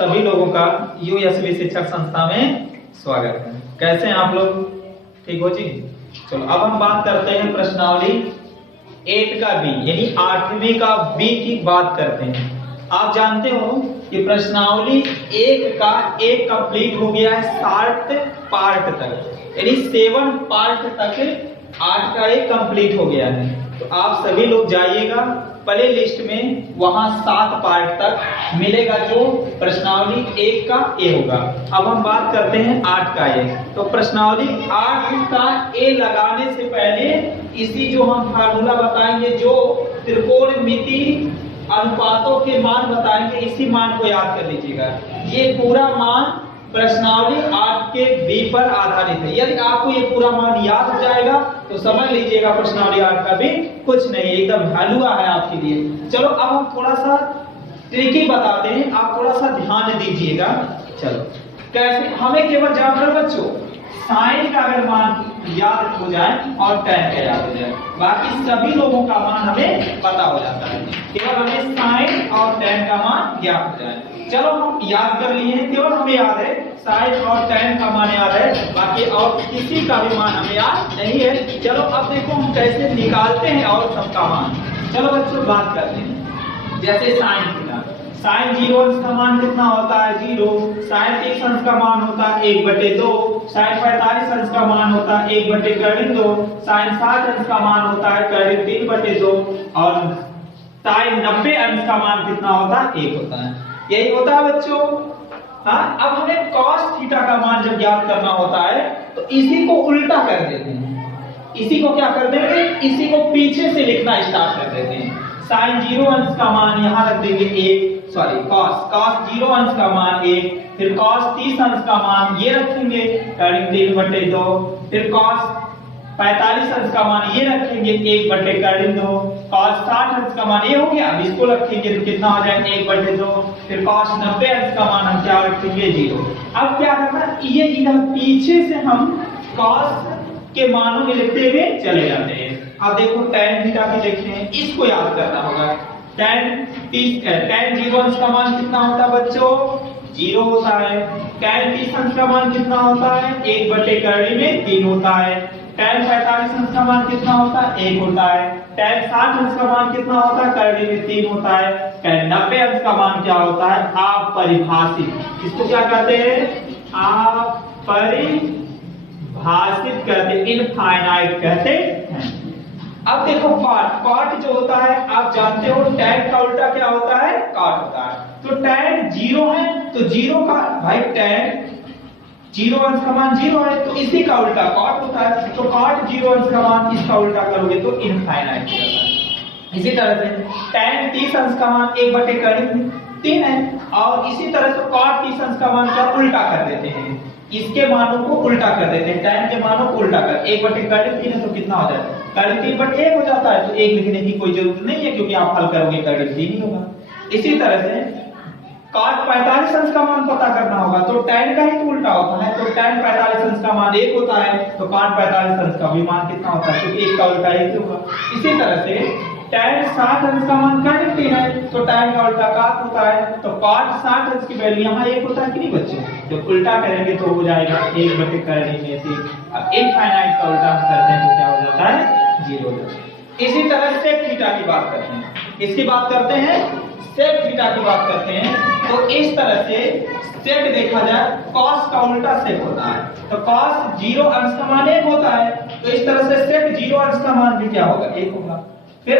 सभी लोगों का यूएसबी शिक्षक संस्था में स्वागत है। कैसे हैं आप लोग? ठीक हो जी। चलो अब हम बात करते हैं प्रश्नावली 8 का बी यानी 8वीं का बी की बात करते हैं। आप जानते हो कि प्रश्नावली 1 का ए कंप्लीट हो गया है 60 पार्ट तक, यानी 7 पार्ट तक 8 का ए कंप्लीट हो गया है। तो आप सभी लोग जाइएगा प्ले लिस्ट में, वहां 7 पार्ट तक मिलेगा जो प्रश्नावली 1 का ए होगा। अब हम बात करते हैं 8 का ए। तो प्रश्नावली 8 का ए लगाने से पहले इसी जो हम फार्मूला बताएंगे, जो त्रिकोणमिति अनुपातों के मान बताएंगे, इसी मान को याद कर लीजिएगा। ये पूरा मान प्रश्नावली 8 के बी पर आधारित है। यदि आपको ये पूरा मान याद हो जाएगा तो समझ लीजिएगा प्रश्नावली 8 का बी कुछ नहीं, एकदम हलवा है आपके लिए। चलो अब हम थोड़ा सा ट्रिकी बताते हैं, आप थोड़ा सा ध्यान दीजिएगा। चलो कैसे, हमें केवल जानकर बच्चों साइन का अगर मान याद हो जाए और tan का याद हो जाए, बाकी सभी लोगों का मान हमें पता हो जाता है। केवल हमें साइन और tan का मान याद हो जाए। चलो हम याद कर लिए हैं, केवल हमें याद है साइन और tan का मान याद है, बाकी और किसी का भी मान हमें याद नहीं है। चलो अब देखो हम कैसे निकालते हैं और सबका मान। चलो बच्चों बात करते हैं। जैसे साइन थीटा, साइन 0 अंश का मान कितना होता है 0, साइन 30 अंश का मान होता है 1/2, साइन 45 अंश का मान होता है 1/2, साइन 60 अंश का मान होता है 3/2 और साइन 90 अंश का मान कितना होता है 1 होता है। यही होता है बच्चों। हाँ, अब हमें cos थीटा का मान जब याद करना होता है तो इसी को उल्टा कर देते हैं। इसी को क्या कर देंगे, इसी को पीछे से लिखना स्टार्ट कर देते हैं। साइन 0 अंश का मान यहाँ रख देंगे 1, सॉरी cos 0 अंश का मान 1, फिर cos 30 अंश का मान ये रखेंगे 3/2, फिर cos 45 अंश का मान ये रखेंगे 1/2, cos 60 अंश का मान ये हो गया, अब इसको रखेंगे तो कितना हो जाएगा 1/2, फिर cos 90 अंश का मान हम क्या रखेंगे 0। अब क्या करना है, ये इधर पीछे से हम cos के मानों में लिखते हुए चले जाते हैं। अब देखो tan थीटा भी देखते हैं, इसको याद करना होगा। tan 0 अंश का मान कितना होता है बच्चों 0 होता है। tan 30 अंश का मान कितना होता है 1/3 होता है। tan 45 अंश का मान कितना होता है 1 होता है। tan 60 अंश का मान कितना होता है 3 होता है। tan 90 अंश का मान क्या होता है अपरिभाषित। इसको क्या कहते हैं अपरिभाषित कहते हैं, इनफाइनाइट कहते हैं। अब देखो कॉट जो होता है आप जानते हो tan का उल्टा क्या होता है कॉट होता है। तो tan 0 है तो 0 का भाई tan 0 अंश का मान 0 है तो इसी का उल्टा कॉट होता है। तो कॉट 0 अंश का मान इसका उल्टा करोगे तो इनफाइनाइट हो जाता है। इसी तरह से tan 30 अंश का मान 1/3 है और इसी तरह से cot 30 अंश का मान क्या उल्टा कर देते हैं, इसके मानों को उल्टा कर देते हैं। tan के मानों को उल्टा कर 1/3 है तो कितना हो जाता है 3/1 हो जाता है। तो 1 लिखने की कोई जरूरत नहीं है क्योंकि आप हल करोगे 3 ही होगा। इसी तरह से cot 45 अंश का मान पता करना होगा तो tan का ही तो उल्टा होता है। तो tan 45 अंश का मान 1 होता है तो cot 45 अंश का भी मान कितना होता है क्योंकि 1 का उल्टा 1 होगा। इसी तरह से tan 60 अंश का मान 3 है तो tan का उल्टा cot होता है। तो cot 60 अंश की वैल्यू यहाँ 1 होता है कि नहीं बच्चों, जब उल्टा करेंगे तो हो जाएगा 1/3 में से। अब इनफाइनाइट का उल्टा करते हैं तो क्या हो जाता है 0 हो जाता है। इसी तरह sec थीटा की बात करते हैं, इसकी बात करते हैं sec थीटा की बात करते हैं। तो इस तरह से sec देखा जाए cos का उल्टा sec होता है। तो cos 0 अंश का मान 1 होता है तो इस तरह से sec 0 अंश का मान भी क्या होगा 1 होगा। फिर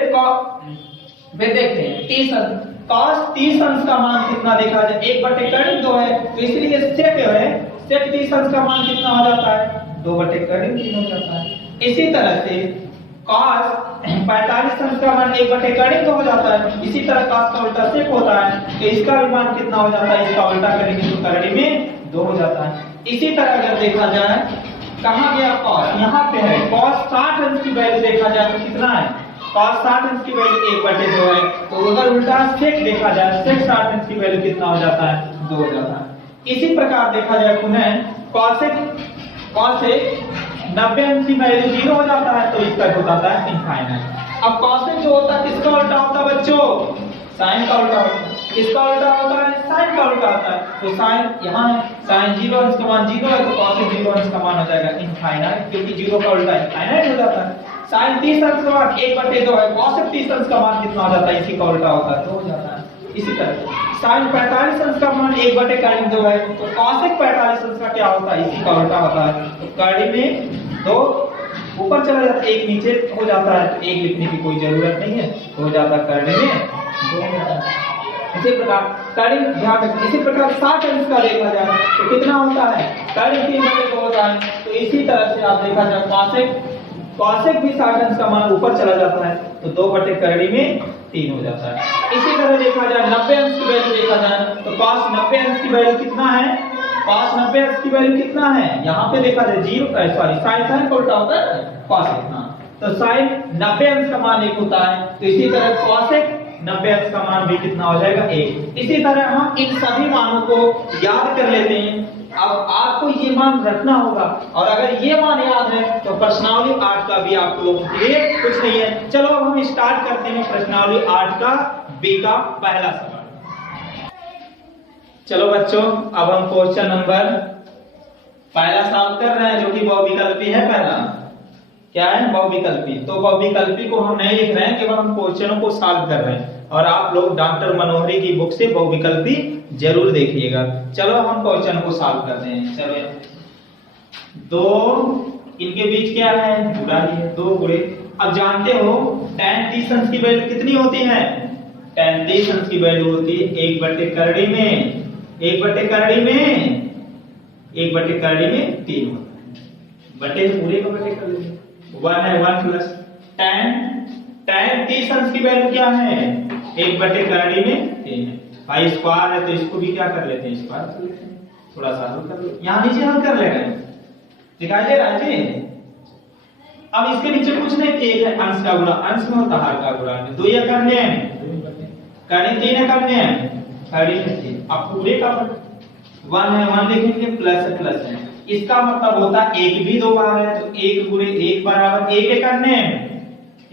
देखते हैं 30 अंश, cos 30 अंश का मान कितना देखा जाए 1/2 है तो इसलिए sec है sec 30 अंश का मान कितना हो जाता है 2/3 हो जाता है। इसी तरह से cos 45 अंश का मान 1/3 हो जाता है। इसी तरह cos का उल्टा sec होता है तो इसका भी मान कितना हो जाता है, इसका उल्टा करेंगे तो 3 में 2 हो जाता है। इसी तरह अगर देखा जाए कहां गया cos, यहाँ पे है cos 60 अंश की वैल्यू देखा जाए तो कितना है cos 60 अंश की वैल्यू 1/2 है। तो अगर उल्टा sec देखा जाए sec 60 अंश की वैल्यू कितना हो जाता है 2 हो जाता है। इसी प्रकार देखा जाए पुनः cosec 90 अंश की वैल्यू 0 हो जाता है तो इसका हो जाता है इनफाइनाइट। अब cosec जो होता है किसका उल्टा होता है बच्चों, sin का उल्टा होता है। किसका उल्टा होता है? साइन का उल्टा होता है। तो साइन यहाँ है, साइन 0 अंश का मान 0 है तो cos 0 अंश का मान हो जाएगा इनफाइनाइट, क्योंकि 0 का उल्टा इनफाइनाइट हो जाता है। साइन 30 अंश का मान 1/2 है, cos 30 अंश का मान कितना हो जाता है? इसी का उल्टा होता है, 2 हो जाता है। इसी तरह साइन 45 अंश का मान 1/2 है तो cos 45 अंश का क्या होता है? इसी का उल्टा होता है। तो कड़ी में 2 ऊपर चला जाता है, 1 नीचे हो जाता है, 1 लिखने की कोई जरूरत नहीं है, तो हो जाता है कड़ी में 2 हो जाता है। इसी प्रकार कड़ी ध्यान रखिए, इसी प्रकार 60 अंश का देखा जाए तो कितना होता है? कड़ी 3/2 होता है। तो इसी तरह से आप देखा जाए cosec भी 60 अंश का मान ऊपर चला जाता है तो 2/कड़ी में 3 हो जाता है। इसी तरह देखा जाए 90 अंश की वैल्यू देखा जाए तो cos 90 अंश की वैल्यू कितना है? cos 90 अंश की वैल्यू कितना है? यहाँ पे देखा जाए 0 sin का उल्टा होता है cos इतना, तो sin 90 अंश का मान 1 होता है। तो इसी तरह cosec 90 अंश का मान भी कितना हो जाएगा? 1। इसी तरह हम इन सभी मानों को याद कर लेते हैं। अब आपको ये मान रखना होगा और अगर ये मान याद है तो प्रश्नावली 8 का भी आप लोगों के लिए कुछ नहीं है। चलो अब हम स्टार्ट करते हैं प्रश्नावली 8 का बी का पहला सवाल। चलो बच्चों, अब हम क्वेश्चन नंबर पहला सॉल्व कर रहे हैं जो कि बहुविकल्पी है। पहला क्या है? बहुविकल्पी। तो बहुविकल्पी को हम नहीं लिख रहे हैं, केवल हम क्वेश्चनों को सॉल्व कर रहे हैं और आप लोग डॉक्टर मनोहरी की बुक से बहुविकल्पी जरूर देखिएगा। चलो हम क्वेश्चन को सॉल्व करते हैं। चलो दो इनके बीच क्या है? गुणा है, 2 गुणे। अब जानते हो tan 30 अंश की वैल्यू कितनी होती है? tan 30 अंश की वैल्यू होती है 1/कड़ी में 1/कड़ी में 1/कड़ी में 3 होता है। बटे पूरे का बटे कर लेंगे, 1 है 1 प्लस tan 30 अंश की वैल्यू क्या है? 1/कड़ी में 3 है। भाई स्क्वायर है तो इसको भी क्या कर लेते हैं? स्क्वायर कर लेते हैं। थोड़ा सा हल कर लो, यहाँ नीचे हल कर लेंगे, दिखाई दे रहा है जी। अब इसके नीचे कुछ नहीं, एक है अंश का गुणा, अंश में होता हर का गुणा, 2 या करने हैं कड़ी 3 है करने हैं कड़ी में 3। अब पूरे का 1 है 1 लिखेंगे, प्लस है प्लस है। इसका मतलब होता है 1 भी 2 बार है तो 1 गुणे 1 बराबर 1 है करने हैं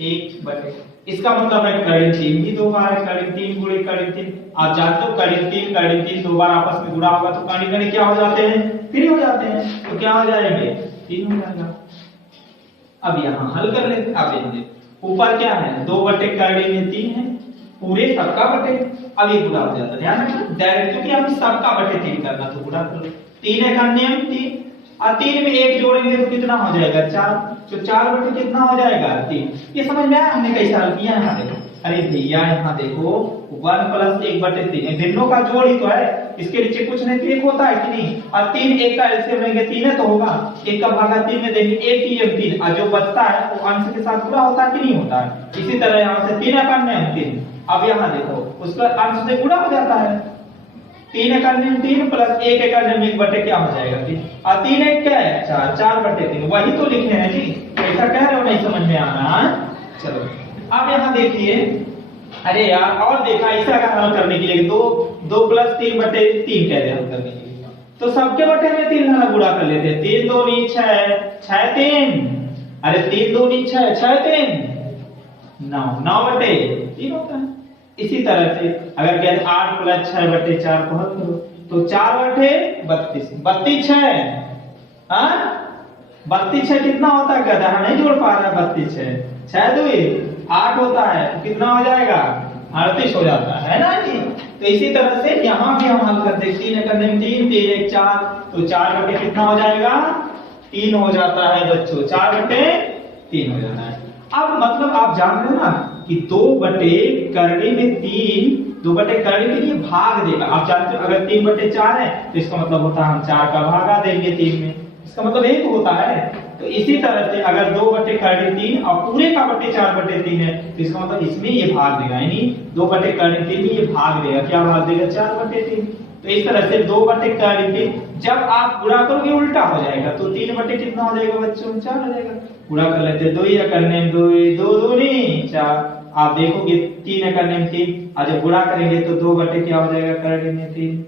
1/। इसका मतलब है कड़ी 3 भी 2 बार है, कड़ी 3 गुणे कड़ी 3। आप जानते हो कड़ी 3 2 बार आपस में गुणा होगा तो कड़ी कड़ी क्या हो जाते हैं? 3 हो जाते हैं। तो क्या हो जाएंगे? 3 हो जाएगा। अब यहाँ हल कर लेते। अब देखिए ऊपर क्या है? 2/कड़ी में 3 है, पूरे सबका बटे। अब ये गुणा हो जाता है, ध्यान रखना डायरेक्ट, क्योंकि हमें सबका बटे 3 करना तो गुणा कर लो। 3 है करने में 3 और 3 में 1 जोड़ेंगे तो कितना हो जाएगा? 4। तो 4 कितना हो जाएगा? 3। ये समझ में आया हमने कैसा हल किया? यहाँ देखो, अरे भैया यहाँ देखो 1 प्लस 1/3 भिन्नों का जोड़ ही तो है, इसके नीचे कुछ नहीं तो 1 होता है कि नहीं? और 3 1 का एलसीएम लेंगे 3 है तो होगा, 1 का भागा 3 में देंगे 1 और जो बचता है वो अंश के साथ पूरा होता है कि नहीं होता है? इसी तरह यहाँ से 3 करने हैं 3। अब यहाँ देखो उसका अंश से गुणा हो जाता है, 3 करने में 3 प्लस 1 करने में 1 क्या हो जाएगा? 3 और 3 1 क्या है? 4 4/3। वही तो लिखे हैं जी, ऐसा कह रहे हो नहीं समझ में आ रहा है? चलो अब यहाँ देखिए, अरे यार और देखा ऐसा का हल करने के लिए 2 प्लस 3/3 कह रहे हल करने के लिए, तो सबके बटे में 3 ना गुणा कर लेते हैं। 3 2 नी 6 6 3, अरे 3 2 नी 6 6 3 9 9/3 होता है। इसी तरह से अगर कहते 8 प्लस 6/4 को हल करो तो 4/32 32 6 हाँ 32 6 कितना होता है? कहता है नहीं जोड़ पा रहा है। 32 6 2 8 होता है तो कितना हो जाएगा? 38 हो जाता है ना जी। तो इसी तरह से यहाँ भी हम हल करते हैं। 3 करने में 3 3 1 4 तो 4 कितना हो जाएगा? 3 हो जाता है बच्चों, 4/3 हो जाता है। अब मतलब आप जान रहे हो ना कि 2/कड़ी में 3 2/कड़ी के लिए भाग देगा। आप जानते हो अगर 3/4 है तो इसका मतलब होता है हम 4 का भागा देंगे 3 में, इसका मतलब 1 होता है। तो इसी तरह से अगर 2/कड़ी 3 और पूरे का बटे 4/3 है तो इसका मतलब इसमें ये भाग देगा, यानी 2/कड़ी 3 में ये भाग देगा। क्या भाग देगा? 4/3। तो इस तरह से 2/कड़ी 3 जब आप गुणा करोगे उल्टा हो जाएगा तो 3 कितना हो जाएगा बच्चों? 4 हो जाएगा। गुणा कर लेते 2 या करने में 2 2 2 नहीं 4। आप देखोगे 3 करने में 3 और जब गुणा करेंगे तो 2 क्या हो जाएगा? कड़ी में 3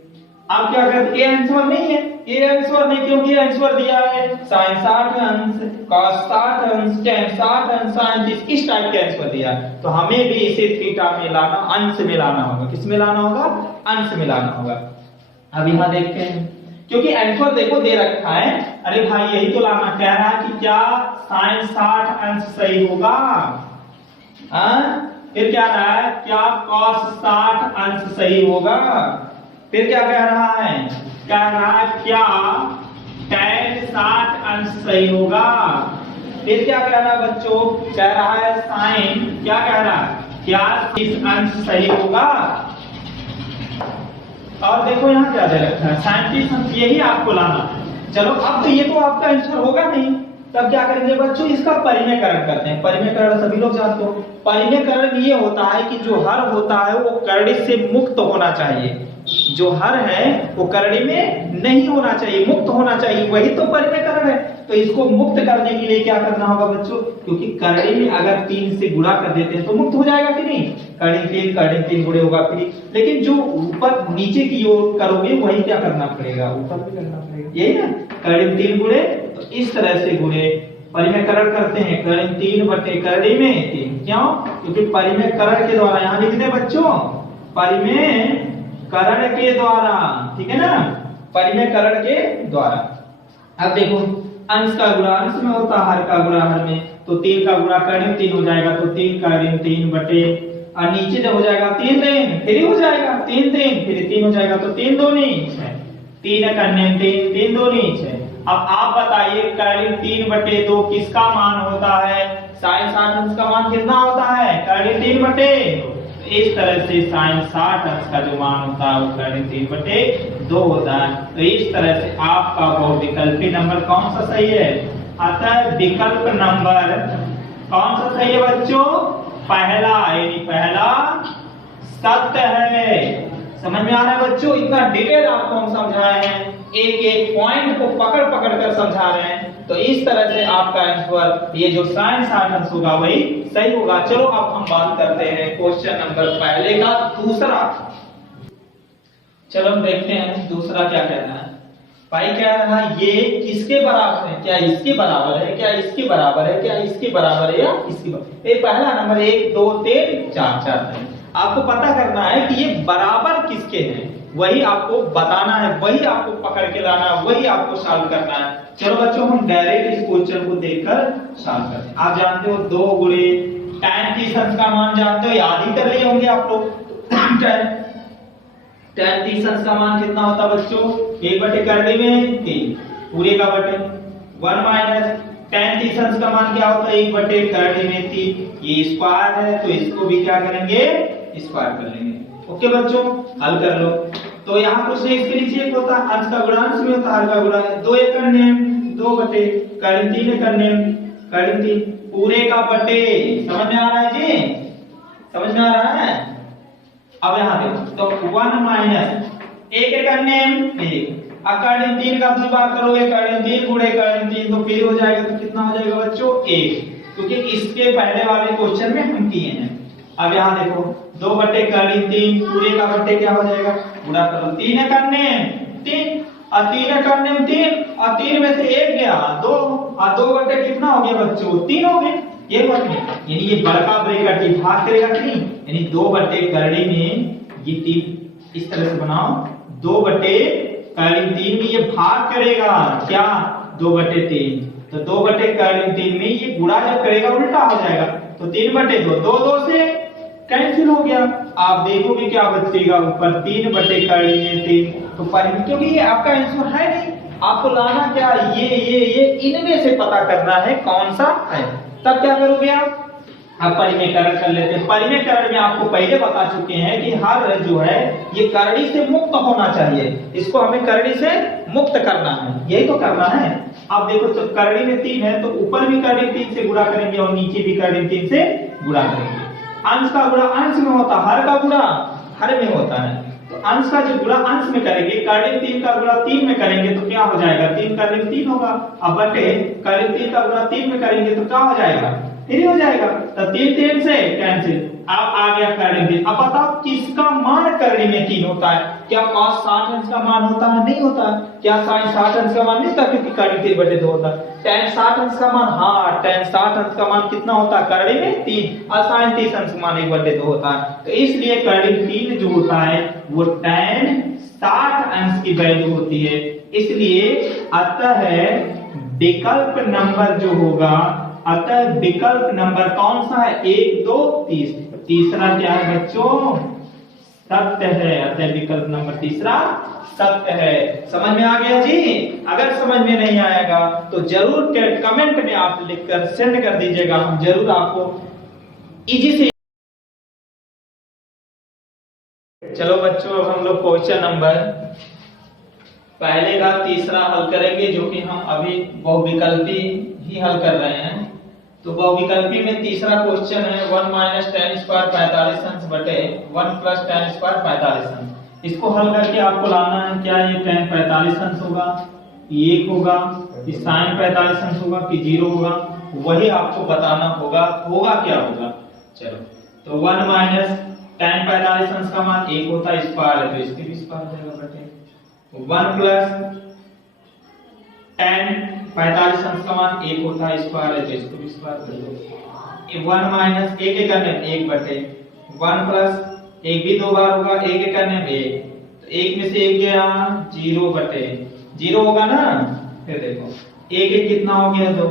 आप क्या करते, ये आंसर नहीं है, ये आंसर नहीं, क्योंकि आंसर दिया है sin 60 अंश, cos 60 अंश, tan 60 अंश, sin 30, इस टाइप के आंसर दिया है। तो हमें भी इसे थीटा में लाना, अंश में लाना होगा। किस में लाना होगा? अंश में लाना होगा। अब यहां देखते हैं, क्योंकि आंसर देखो दे रखा है, अरे भाई यही तो लाना। कह रहा है कि क्या sin 60 अंश सही होगा? फिर क्या रहा है, क्या cos 60 अंश सही होगा? फिर क्या कह रहा है, कह रहा है क्या tan 60 अंश सही होगा? फिर क्या कह रहा है बच्चों, कह रहा है sin, क्या कह रहा है, क्या 30 अंश सही होगा? और देखो यहाँ क्या दे रखा है, sin 30 अंश, यही आपको लाना है। चलो अब तो ये तो आपका आंसर होगा नहीं, तब क्या करेंगे बच्चों, इसका परिमेयकरण करते हैं। परिमेयकरण सभी लोग जानते हो। परिमेयकरण ये होता है कि जो हर होता है वो करड़ी से मुक्त होना चाहिए, जो हर है वो करड़ी में नहीं होना चाहिए, मुक्त होना चाहिए, वही तो परिमेयकरण है। तो इसको मुक्त करने के लिए क्या करना होगा बच्चों, क्योंकि करड़ी में अगर 3 से गुणा कर देते हैं तो मुक्त हो जाएगा कि नहीं, करड़ी 3 गुणे होगा फिर। लेकिन जो ऊपर नीचे की ओर करोगे वही क्या करना पड़ेगा, ऊपर भी करना पड़ेगा, यही ना, करड़ी 3 गुणे। तो इस तरह से गुणे परिमेयकरण करते हैं, करड़ी 3 बटे करड़ी में 3। क्यों? क्योंकि परिमेयकरण के द्वारा, यहाँ लिख दे बच्चों, परिमेयकरण के द्वारा, ठीक है ना, परिमेयकरण के द्वारा। अब देखो अंश का गुणा अंश में होता है, हर का गुणा हर में, तो 3 का गुणा करने में 3 हो जाएगा, तो 3 का ऋण 3 बटे, और नीचे जब हो जाएगा 3 3 फिर हो जाएगा 3 3 फिर 3 हो जाएगा, तो 3 2 6, 3 करने में 3 3 2 6। अब आप बताइए कर्णिक 3 बटे 2 किसका मान होता है, sin 60 अंश का मान कितना होता है, कर्णिक 3 बटे। तो इस तरह से sin 60 अंश का जो मान होता है वो कर्णिक 3 बटे 2 होता है। तो इस तरह से आपका बहुविकल्पी नंबर कौन सा सही है, अतः विकल्प नंबर कौन सा सही है बच्चों, पहला, यानी पहला सत्य है। समझ में आ रहा है बच्चों, इतना डिटेल आपको हम समझाए हैं, एक एक पॉइंट को पकड़ पकड़ कर समझा रहे हैं। तो इस तरह से आपका आंसर ये जो sin 60 अंश होगा वही सही होगा। चलो अब हम बात करते हैं क्वेश्चन नंबर पहले का दूसरा। चलो हम देखते हैं दूसरा क्या कहना है। भाई कह रहा है ये किसके बराबर है, क्या इसके बराबर है, क्या इसके बराबर है, क्या इसके बराबर है, या इसके बराबर। ये पहला नंबर 1 2 3 4 4 है। आपको पता करना है कि ये बराबर किसके हैं, वही आपको बताना है, वही आपको पकड़ के लाना है, वही आपको सॉल्व करना है। चलो बच्चों हम डायरेक्ट इस क्वेश्चन को देखकर सॉल्व करते हैं। आप जानते हो 2 गुणे tan 30 अंश का मान जानते हो, याद ही कर लिए होंगे आप लोग। tan 30 अंश का मान कितना होता है बच्चों, 1 बटे करड़ी में 3 पूरे का बटे 1 माइनस tan 30 अंश का मान क्या होता है, 1 बटे करड़ी में 3। ये स्क्वायर है तो इसको भी क्या करेंगे, स्क्वायर कर लेंगे। ओके बच्चों हल कर लो। तो यहाँ कुछ नहीं, इसके नीचे एक होता है अंश का गुणा अंश में होता है, हर का गुणा है। 2 एक करने 2 बटे करड़ी 3 करने करड़ी 3 पूरे का बटे। समझ में आ रहा है जी, समझ में आ रहा है। अब यहाँ देखो तो 1 माइनस 1 करने 1 अकर्णिक 3 का 2 बार करोगे, कर्णिक 3 गुणे कर्णिक 3 तो फिर हो जाएगा, तो कितना हो जाएगा बच्चों 1, क्योंकि इसके पहले वाले क्वेश्चन में हम किए हैं। अब यहाँ देखो 2 बटे कर्णिक 3 पूरे का बटे क्या हो जाएगा, गुणा करो 3 करने 3 और 3 करने 3 और 3 में से 1 गया 2 और 2 बटे कितना हो गया बच्चों 3 हो गए। ये बटे यानी ये बड़का ब्रैकेट ये भाग करेगा कि नहीं, यानी 2 बटे करड़ी में ये 3 इस तरह से बनाओ, 2 बटे कर्णिक 3 में ये भाग करेगा क्या 2 बटे 3, तो 2 बटे कर्णिक 3 में ये गुणा जब करेगा उल्टा हो जाएगा, तो 3 बटे 2 2 2 से कैंसिल हो गया। आप देखोगे क्या बचेगा ऊपर 3 बटे कर्णिक में 3, तो क्योंकि ये आपका आंसर है नहीं, आपको लाना क्या ये इनमें से पता करना है कौन सा है। तब क्या करोगे आप परिमेयकरण कर लेते हैं। परिमेयकरण में आपको पहले बता चुके हैं कि हर जो है ये करड़ी से मुक्त होना चाहिए, इसको हमें करड़ी से मुक्त करना है, यही तो करना है। अब देखो तो करड़ी में 3 है तो ऊपर भी करड़ी 3 से गुणा करेंगे और नीचे भी करड़ी 3 से गुणा करेंगे। अंश का गुणा अंश में होता है, हर का गुणा हर में होता है, तो अंश का जो गुणा अंश में करेंगे, कर्णिक 3 का गुणा 3 में करेंगे तो क्या हो जाएगा 3 कर्णिक 3 होगा। अब बटे कर्णिक 3 का गुणा 3 में करेंगे तो क्या हो जाएगा 3 हो जाएगा, तो 3 3 से कैंसिल। अब आ गया करड़ी में 3। अब बताओ किसका मान करड़ी में 3 होता है? क्या cos 60 अंश का मान होता है? नहीं होता। क्या sin 60 अंश का मान नहीं होता, क्योंकि करड़ी 3/2 होता है। tan 60 अंश का मान, हाँ tan 60 अंश का मान कितना होता है करड़ी में 3, और sin 30 अंश का मान 1/2 होता है। तो इसलिए करड़ी 3 जो होता है वो tan 60 अंश की वैल्यू होती है। इसलिए अतः विकल्प नंबर जो होगा, अतः विकल्प नंबर कौन सा है? 1, 2, 3। तीसरा क्या है बच्चों? सत्य है। अतः विकल्प नंबर तीसरा सत्य है। समझ में आ गया जी? अगर समझ में नहीं आएगा तो जरूर कमेंट में आप लिखकर सेंड कर दीजिएगा, हम जरूर आपको इजी से। चलो बच्चों, अब हम लोग क्वेश्चन नंबर पहले का तीसरा हल करेंगे, जो कि हम अभी बहुविकल्पी ही हल कर रहे हैं। तो बहुविकल्पी में तीसरा क्वेश्चन है 1 - tan² 45 अंश बटे 1 + tan² 45 अंश। इसको हल करके आपको लाना है, क्या ये tan 45 अंश होगा, 1 होगा, कि sin 45 अंश होगा, कि 0 होगा, वही आपको बताना होगा। होगा क्या होगा? चलो, तो 1 - tan 45 अंश का मान 1 होता है, स्क्वायर है तो इसके भी स्क्वायर हो जाएगा बटे 1 + tan 45 अंश का मान 1 होता है, स्क्वायर है तो इसको भी स्क्वायर कर दो। 1 - 1 करने में 1 बटे 1 + 1 भी 2 बार होगा, 1 करने में 1, तो 1 में से 1 गया 0 बटे 0 होगा ना। फिर देखो 1 कितना हो गया 2।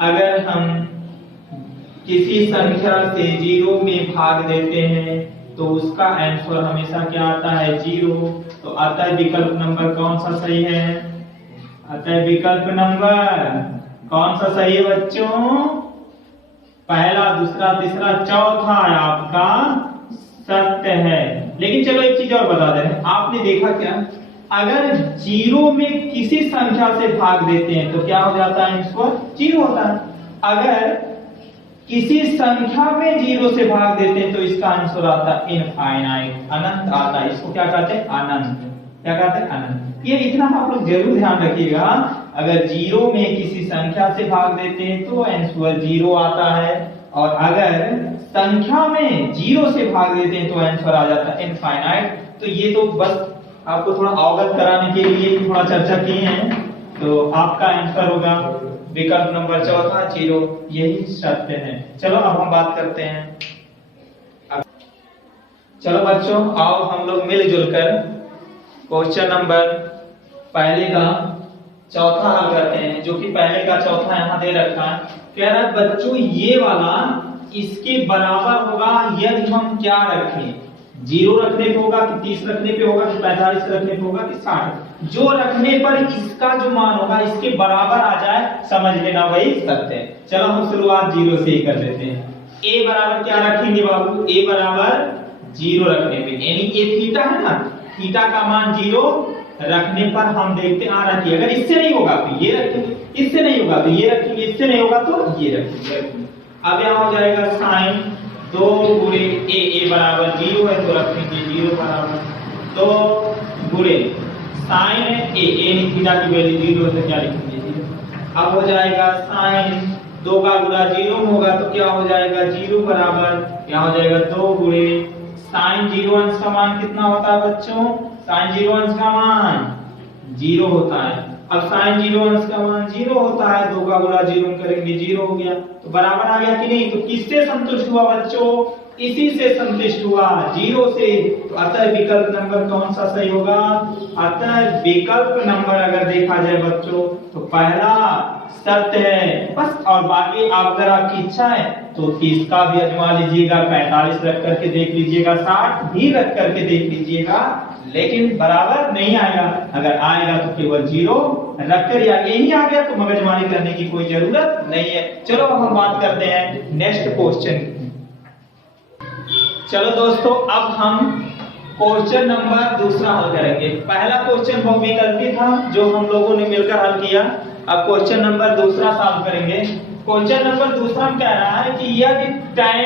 अगर हम किसी संख्या से 0 में भाग देते हैं तो उसका आंसर हमेशा क्या आता है? 0। तो अतः विकल्प नंबर कौन सा सही है? अतः विकल्प नंबर कौन सा सही है बच्चों? पहला, दूसरा, तीसरा, चौथा आपका सत्य है। लेकिन चलो एक चीज और बता दे रहे हैं, आपने देखा क्या? अगर 0 में किसी संख्या से भाग देते हैं तो क्या हो जाता है? आंसर 0 होता है। अगर किसी संख्या में 0 से भाग देते हैं तो इसका आंसर आता है इनफाइनाइट, अनंत आता है। इसको क्या कहते हैं? अनंत। क्या कहते हैं? अनंत। ये इतना आप लोग जरूर ध्यान रखिएगा, अगर 0 में किसी संख्या से भाग देते हैं तो आंसर 0 आता है, और अगर संख्या में 0 से भाग देते हैं तो आंसर आ जाता है इनफाइनाइट। तो ये तो बस आपको थोड़ा अवगत कराने के लिए थोड़ा चर्चा किए हैं। तो आपका आंसर होगा विकल्प नंबर चौथा 0, यही सत्य है। चलो अब हम बात करते हैं। चलो बच्चों, आओ हम लोग मिलजुल कर क्वेश्चन नंबर पहले का चौथा हल करते हैं, जो कि पहले का चौथा यहाँ दे रखा है। कह रहा है बच्चों ये वाला इसके बराबर होगा यदि हम क्या रखें? 0 रखने पे होगा, कि 30 रखने पे होगा, कि 45 रखने पे होगा, कि 60। जो रखने पर इसका जो मान होगा इसके बराबर आ जाए, समझ लेना वही सत्य है। चलो हम शुरुआत 0 से ही कर लेते हैं। a बराबर क्या रखेंगे बाबू? a बराबर 0 रखने पे, यानी ये थीटा है ना, थीटा का मान 0 रखने पर हम देखते आ रहा है। अगर इससे नहीं होगा तो ये रखेंगे, इससे नहीं होगा तो ये रखेंगे, इससे नहीं होगा तो ये रखेंगे। अब यहाँ हो जाएगा sin 2 × a बराबर 0 है तो रखेंगे 0 बराबर 2 × sin a थीटा की वैल्यू 0 है तो क्या लिखेंगे 0। अब हो जाएगा sin 2 का गुणा 0 होगा तो क्या हो जाएगा 0 बराबर क्या हो जाएगा 2 × sin 0 अंश का मान कितना होता है बच्चों? sin 0 अंश का मान 0 होता है। अब sin 0 अंश का मान 0 होता है, 2 का गुणा 0 करेंगे 0 हो गया, तो बराबर आ गया कि नहीं? तो किससे संतुष्ट हुआ बच्चों? इसी से संतुष्ट हुआ, 0 से। तो अतः विकल्प नंबर कौन सा सही होगा? अतः विकल्प नंबर अगर देखा जाए बच्चों तो पहला सत्य है बस। और बाकी आप अगर आपकी इच्छा है तो 30 का भी आजमा लीजिएगा, 45 रख करके देख लीजिएगा, 60 भी रख करके देख लीजिएगा, लेकिन बराबर नहीं आएगा। अगर आएगा तो केवल 0 रखकर, या यही आ गया तो मगजमारी करने की कोई जरूरत नहीं है। चलो हम बात करते हैं नेक्स्ट क्वेश्चन की। चलो दोस्तों, अब हम क्वेश्चन नंबर दूसरा हल करेंगे। पहला क्वेश्चन बहुविकल्पी था जो हम लोगों ने मिलकर हल किया। अब क्वेश्चन नंबर दूसरा सॉल्व करेंगे। क्वेश्चन नंबर दूसरा में कह रहा है कि यदि tan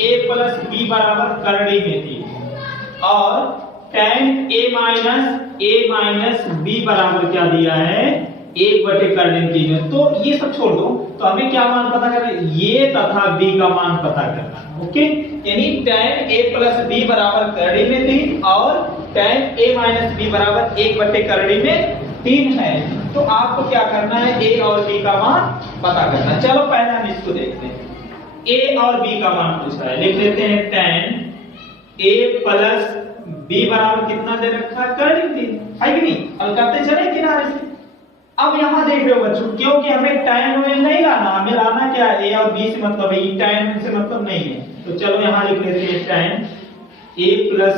a + b बराबर करड़ी में थी और tan a - b बराबर क्या दिया है 1/3 तो ये सब छोड़ दो, तो हमें क्या मान पता करना है, ये तथा b का मान पता करना है। ओके, यानी tan a प्लस b बराबर करड़ी में 3 और tan a माइनस b बराबर 1/3 है। तो आपको क्या करना है, a और b का मान पता करना है। चलो पहले हम इसको देखते हैं, a और b का मान पूछा है, लिख लेते हैं tan a प्लस b बराबर कितना दे रखा है, करड़ी 3 है कि नहीं। अब करते चले किनारे से। अब यहां देख रहे हो बच्चों, क्योंकि हमें tan नहीं लाना, हमें लाना क्या है, a और b से मतलब है, tan से मतलब नहीं है। तो चलो यहां लिख लेते हैं tan a प्लस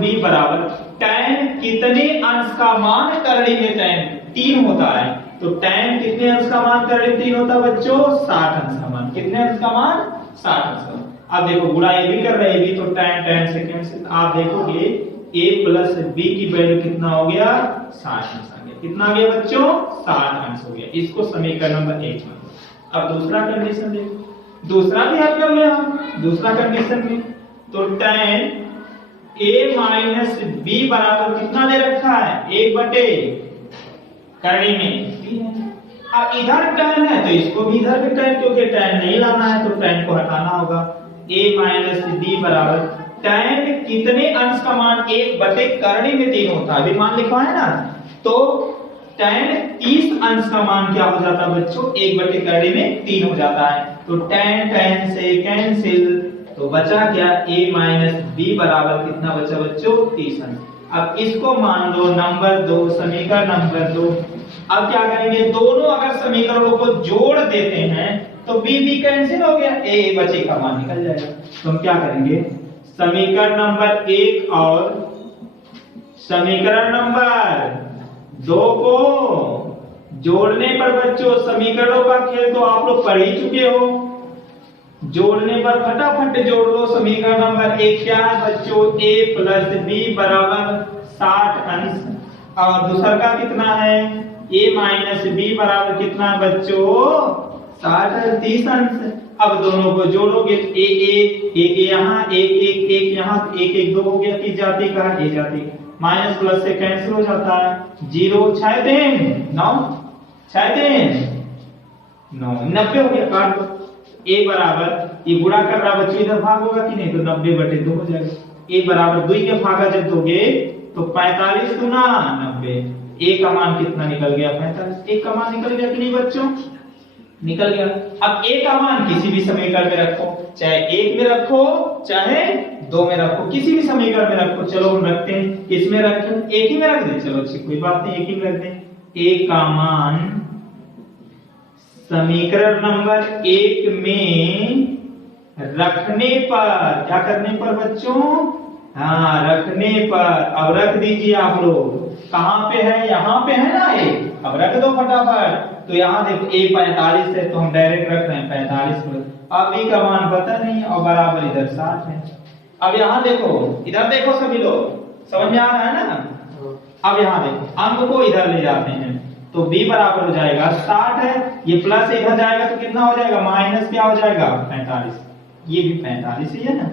b बराबर tan कितने अंश का मान करड़ी में tan 3 होता है। तो tan कितने अंश का मान करड़ी में 3 होता है बच्चों, 60 अंश का मान। कितने अंश का मान, 60 अंश का। अब देखो गुणा ये भी कर रहे हैं, भी तो tan से कैंसिल। आप देखोगे a प्लस b की वैल्यू कितना हो गया, 60 अंश आ गया। कितना आ गया बच्चों, 60 अंश हो गया। इसको समीकरण नंबर 1 में। अब दूसरा कंडीशन देखो, दूसरा भी हल कर लिया हम दूसरा कंडीशन में। तो tan a माइनस b बराबर कितना दे रखा है, 1/करड़ी में। अब इधर tan है तो इसको भी इधर भी tan, क्योंकि tan नहीं लाना है तो tan को हटाना होगा। a माइनस b बराबर tan कितने अंश का मान, 1/करड़ी में 3 होता है, अभी मान लिखा है ना। तो tan 30 अंश का मान क्या हो जाता है बच्चों, 1/करड़ी में 3 हो जाता है। तो tan से कैंसिल, तो बचा क्या, a माइनस b बराबर कितना बचा बच्चों, 30 अंश। अब इसको मान लो नंबर 2, समीकरण नंबर 2। अब क्या करेंगे, दोनों अगर समीकरणों को जोड़ देते हैं तो b कैंसिल हो गया, a बचे का मान निकल जाएगा। तो हम क्या करेंगे, समीकरण नंबर 1 और समीकरण नंबर 2 को जोड़ने पर बच्चों, समीकरणों का खेल तो आप लोग पढ़ ही चुके हो। जोड़ने पर फटाफट जोड़ लो। समीकरण नंबर 1 क्या है बच्चों, a प्लस b बराबर 60 अंश, और दूसरा का कितना है, a माइनस b बराबर कितना है बच्चों, 30 अंश। अब दोनों को जोड़ोगे तो एक यहाँ, एक यहाँ, एक 2 हो गया। किस जाति का, ये जाति। माइनस प्लस से कैंसिल हो जाता है, 0 6 दिन 9 6 दिन 9 90 हो गया। काट दो। a बराबर, ये गुणा कर रहा बच्चों, इधर भाग होगा कि नहीं, तो 90/2 हो जाएगा। a बराबर 2 के भागा जब दोगे तो 45 गुना 90, a का मान कितना निकल गया, 45। a का मान निकल गया कि नहीं बच्चों, निकल गया। अब a का मान किसी भी समीकरण में रखो, चाहे 1 में रखो चाहे 2 में रखो, किसी भी समीकरण में रखो। चलो हम रखते हैं, किसमें रखें, 1 ही में रख दें। चलो अच्छी कोई बात नहीं, 1 ही में रख दें। a का मान समीकरण नंबर 1 में रखने पर, क्या करने पर बच्चों, हाँ रखने पर। अब रख दीजिए आप लोग, कहां पे है, यहाँ पे है ना a, अब रख दो फटाफट। तो यहाँ देखो a 45 है तो हम डायरेक्ट रख रहे हैं 45। अब b का मान पता नहीं और बराबर इधर 60 है। अब यहाँ देखो, इधर देखो सभी लोग, समझ में आ रहा है ना। अब यहाँ देखो, अंक को इधर ले जाते हैं तो b बराबर हो जाएगा 60 है, ये प्लस इधर जाएगा तो कितना हो जाएगा, माइनस क्या हो जाएगा, 45। ये भी 45 ही है ना,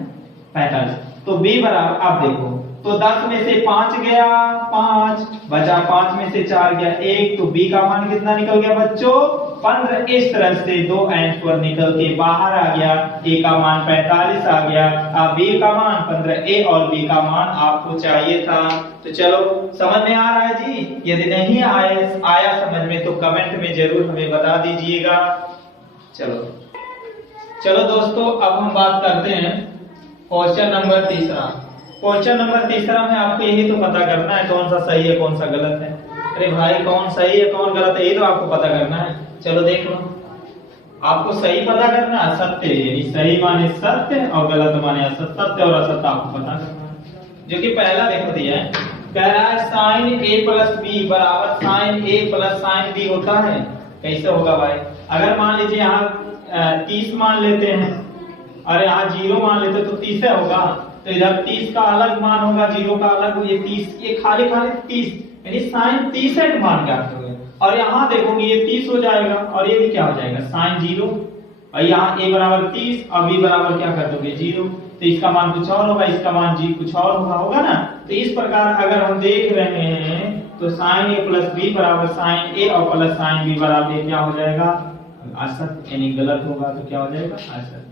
45। तो b बराबर, अब देखो तो 10 में से 5 गया 5, बचा 5 में से 4 गया 1, तो b का मान कितना निकल गया बच्चों, 15। इस तरह से 2 आंसर निकल के बाहर आ गया। a का मान 45 आ गया, अब b का मान 15, a और b का मान आपको चाहिए था। तो चलो समझ में आ रहा है जी। यदि नहीं आया समझ में तो कमेंट में जरूर हमें बता दीजिएगा। चलो दोस्तों, अब हम बात करते हैं क्वेश्चन नंबर 3। क्वेश्चन नंबर 3 में आपको यही तो पता करना है कौन सा सही है कौन सा गलत है। अरे भाई कौन सही है कौन गलत है ये तो आपको पता करना है। चलो देख लो, आपको सही पता करना है, सत्य यानी सही माने सत्य और गलत माने असत्य। सत्य और असत्य आपको पता करना है। जो कि पहला देखो दिया है, कह रहा है sin a प्लस b बराबर sin a plus sin b होता है। कैसे होगा भाई, अगर मान लीजिए यहाँ 30 मान लेते हैं और यहाँ 0 मान लेते तो 30 होगा, तो इधर 30 का अलग मान होगा 0 का अलग, ये 30 ये खाली 30 यानी sin 30 मान क्या होगा। और यहाँ देखोगे ये 30 हो जाएगा और ये भी क्या हो जाएगा sin 0, और यहाँ a बराबर 30 और b बराबर क्या कर दोगे 0, तो इसका मान कुछ और होगा, इसका मान जी कुछ और होगा ना। तो इस प्रकार अगर हम देख रहे हैं तो साइन ए प्लस बी बराबर साइन ए और प्लस साइन बी बराबर क्या हो जाएगा, असत्य, यानी गलत होगा तो क्या हो जाएगा, असत्य।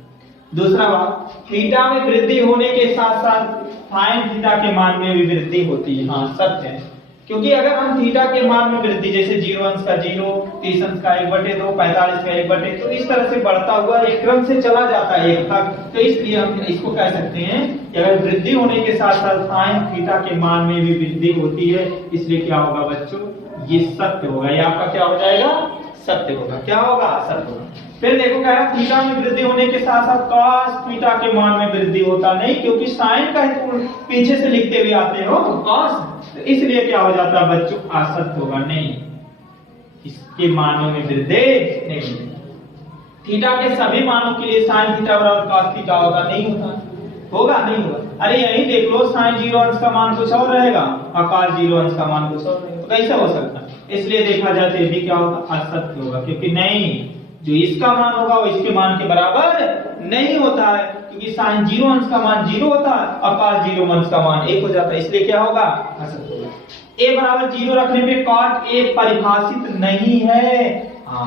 दूसरा बात, थीटा में वृद्धि होने के साथ साथ साइन थीटा के मान में भी वृद्धि होती है। हाँ सत्य है, क्योंकि अगर हम थीटा के मान में वृद्धि जैसे 0 अंश का 0, 30 अंश का 1/2, 45 का 1/2, तो इस तरह से बढ़ता हुआ एक क्रम से चला जाता है एक तक, तो इसलिए हम इसको कह सकते हैं कि अगर वृद्धि होने के साथ साथ साइन थीटा के मान में भी वृद्धि होती है, इसलिए क्या होगा बच्चों, ये सत्य होगा। ये आपका क्या हो जाएगा, सत्य होगा। क्या होगा, सत्य होगा। फिर देखो कह रहा थीटा में वृद्धि होने के साथ साथ cos थीटा के मान में वृद्धि होता नहीं, क्योंकि साइन का पीछे से लिखते हुए आते हो cos, तो इसलिए क्या हो जाता है बच्चों, असत्य होगा, नहीं, इसके मानों में वृद्धि नहीं। थीटा के सभी मानों के लिए साइन थीटा बराबर cos थीटा होगा, नहीं होता, होगा नहीं होगा। अरे यही देख लो, साइन 0 अंश का मान कुछ और रहेगा और cos 0 अंश का मान कुछ और रहेगा, तो कैसे हो सकता है। इसलिए देखा जाए तो ये भी क्या होगा, असत्य होगा, क्योंकि नहीं, जो इसका मान होगा वो इसके मान के बराबर नहीं होता है, क्योंकि साइन 0 अंश का मान 0 होता है और cos 0 अंश का मान 1 हो जाता है, इसलिए क्या होगा, असत्य होगा। a बराबर 0 रखने पे cot a परिभाषित नहीं है। हाँ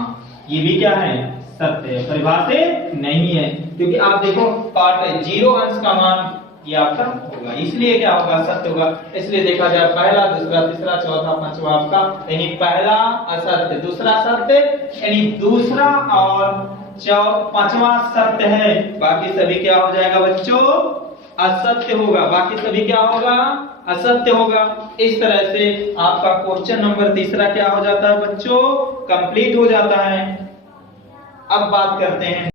ये भी क्या है, सत्य है, परिभाषित नहीं है, क्योंकि आप देखो cot 0 अंश का मान ये आपका होगा, इसलिए क्या होगा, सत्य होगा। इसलिए देखा जाए पहला, दूसरा, तीसरा, चौथा, पांचवा आपका, यानी पहला असत्य, दूसरा सत्य, यानी दूसरा और पांचवा सत्य है, बाकी सभी क्या हो जाएगा बच्चों, असत्य होगा, बाकी सभी क्या होगा, असत्य होगा। इस तरह से आपका क्वेश्चन नंबर तीसरा क्या हो जाता है बच्चों, कंप्लीट हो जाता है। अब बात करते हैं